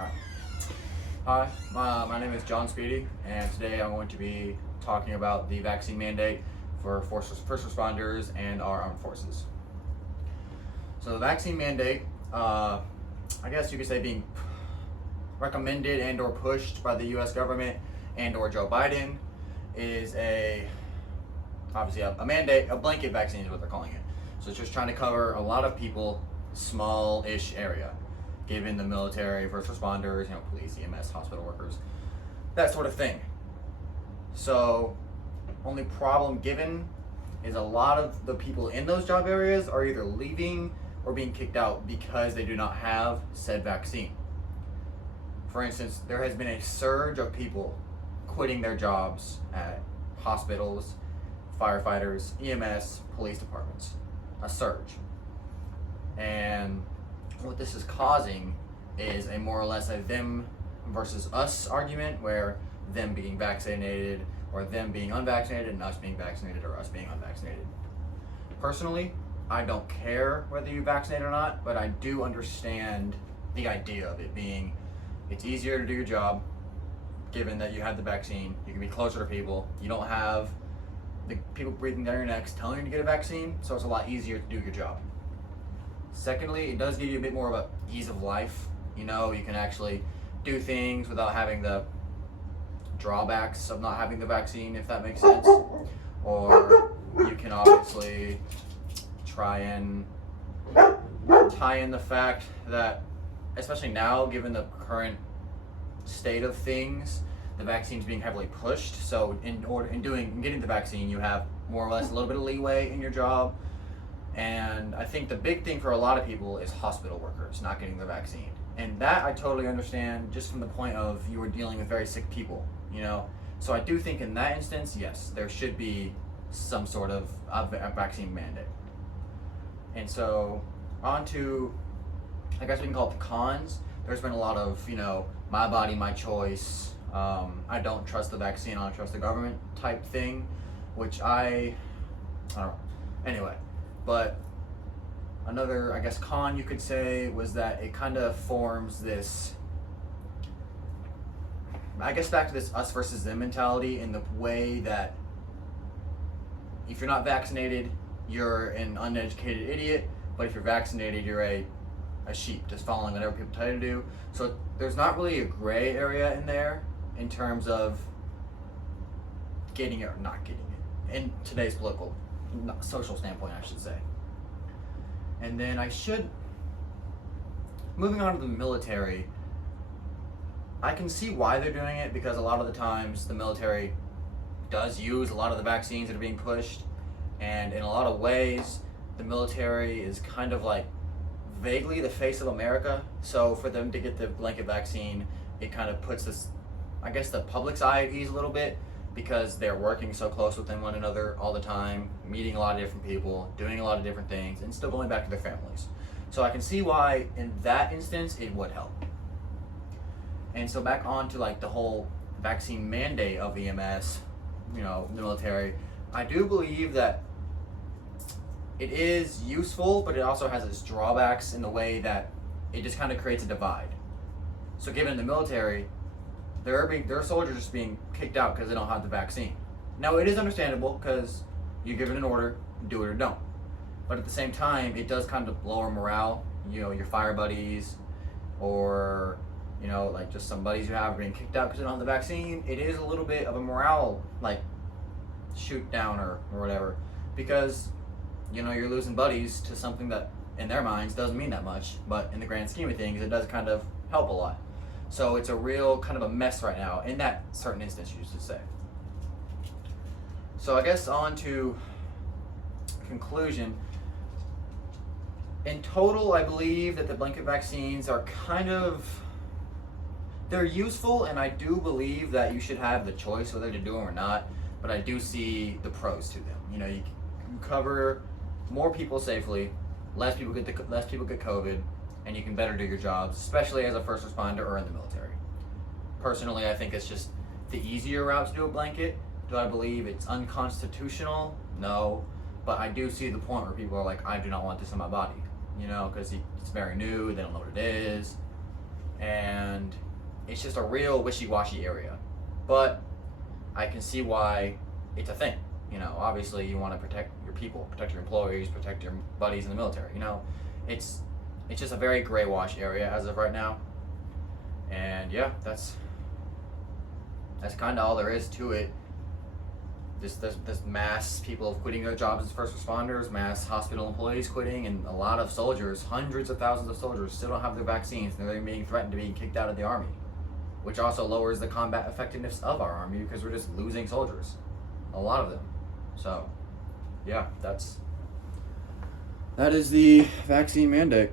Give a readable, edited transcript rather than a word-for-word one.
Alright. Hi, my name is Speedy, and today I'm going to be talking about the vaccine mandate for first responders and our armed forces. So the vaccine mandate, I guess you could say being recommended and or pushed by the U.S. government and or Joe Biden, is obviously a mandate, a blanket vaccine is what they're calling it. So it's just trying to cover a lot of people, small-ish area, given the military, first responders, police, EMS, hospital workers, that sort of thing. So, only problem given is a lot of the people in those job areas are either leaving or being kicked out because they do not have said vaccine. For instance, there has been a surge of people quitting their jobs at hospitals, firefighters, EMS, police departments. A surge. And what this is causing is a more or less a them versus us argument, where them being vaccinated or them being unvaccinated and us being vaccinated or us being unvaccinated. Personally, I don't care whether you vaccinate or not, but I do understand the idea of it being, it's easier to do your job given that you have the vaccine. You can be closer to people. You don't have the people breathing down your necks telling you to get a vaccine, so it's a lot easier to do your job. Secondly, it does give you a bit more of a ease of life. You can actually do things without having the drawbacks of not having the vaccine, if that makes sense. Or you can obviously try and tie in the fact that, especially now, given the current state of things, the vaccine's being heavily pushed. So in getting the vaccine, you have more or less a little bit of leeway in your job. And I think the big thing for a lot of people is hospital workers not getting the vaccine. And that I totally understand, just from the point of you were dealing with very sick people, So I do think in that instance, yes, there should be some sort of a vaccine mandate. And so on to, I guess we can call it the cons. There's been a lot of, my body, my choice. I don't trust the vaccine, I don't trust the government type thing, which I don't know. Anyway. But another, I guess, con you could say was that it kind of forms this, I guess, back to this us versus them mentality, in the way that if you're not vaccinated, you're an uneducated idiot, but if you're vaccinated, you're a sheep, just following whatever people tell you to do. So there's not really a gray area in there in terms of getting it or not getting it, in today's social standpoint, I should say. And then moving on to the military, I can see why they're doing it, because a lot of the times the military does use a lot of the vaccines that are being pushed, and in a lot of ways the military is kind of like vaguely the face of America. So for them to get the blanket vaccine, it kind of puts this, I guess, the public's eye at ease a little bit, because they're working so close within one another all the time, meeting a lot of different people, doing a lot of different things, and still going back to their families. So I can see why in that instance it would help. And so back on to the whole vaccine mandate of EMS, the military, I do believe that it is useful, but it also has its drawbacks in the way that it just kind of creates a divide. So given the military, there are soldiers just being kicked out because they don't have the vaccine. Now, it is understandable, because you're given an order, do it or don't. But at the same time, it does kind of lower morale. Your fire buddies, or just some buddies you have being kicked out because they don't have the vaccine. It is a little bit of a morale shoot down or whatever, because you're losing buddies to something that in their minds doesn't mean that much, but in the grand scheme of things, it does kind of help a lot. So it's a real kind of a mess right now, in that certain instance, you should say. So I guess on to conclusion. In total, I believe that the blanket vaccines are they're useful, and I do believe that you should have the choice whether to do them or not, but I do see the pros to them. You can cover more people safely, less people get COVID, and you can better do your jobs, especially as a first responder or in the military. Personally, I think it's just the easier route to do a blanket. Do I believe it's unconstitutional? No. But I do see the point where people are like, I do not want this in my body, because it's very new, they don't know what it is. and it's just a real wishy-washy area. But I can see why it's a thing. Obviously you want to protect your people, protect your employees, protect your buddies in the military. It's just a very gray wash area as of right now. And yeah, that's kind of all there is to it. This mass people quitting their jobs as first responders, mass hospital employees quitting, and a lot of soldiers, hundreds of thousands of soldiers, still don't have their vaccines, and they're being threatened to be kicked out of the army, which also lowers the combat effectiveness of our army because we're just losing soldiers, a lot of them. So, yeah, that is the vaccine mandate.